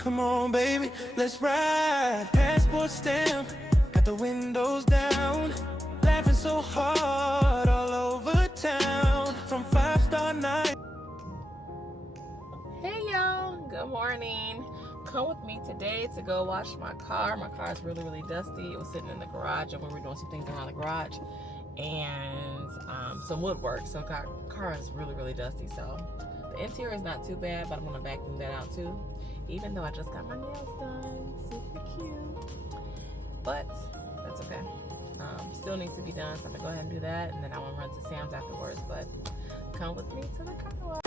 Come on, baby, let's ride. Passport stamp, got the windows down. Laughing so hard all over town. From 5-star night. Hey y'all, good morning. Come with me today to go wash my car. My car is really dusty. It was sitting in the garage and we were doing some things around the garage and some woodwork. So car is really dusty. So the interior is not too bad, but I'm gonna vacuum that out too. Even though I just got my nails done, super cute. But that's okay. Still needs to be done, so I'm gonna go ahead and do that, and then I want to run to Sam's afterwards. But come with me to the car wash.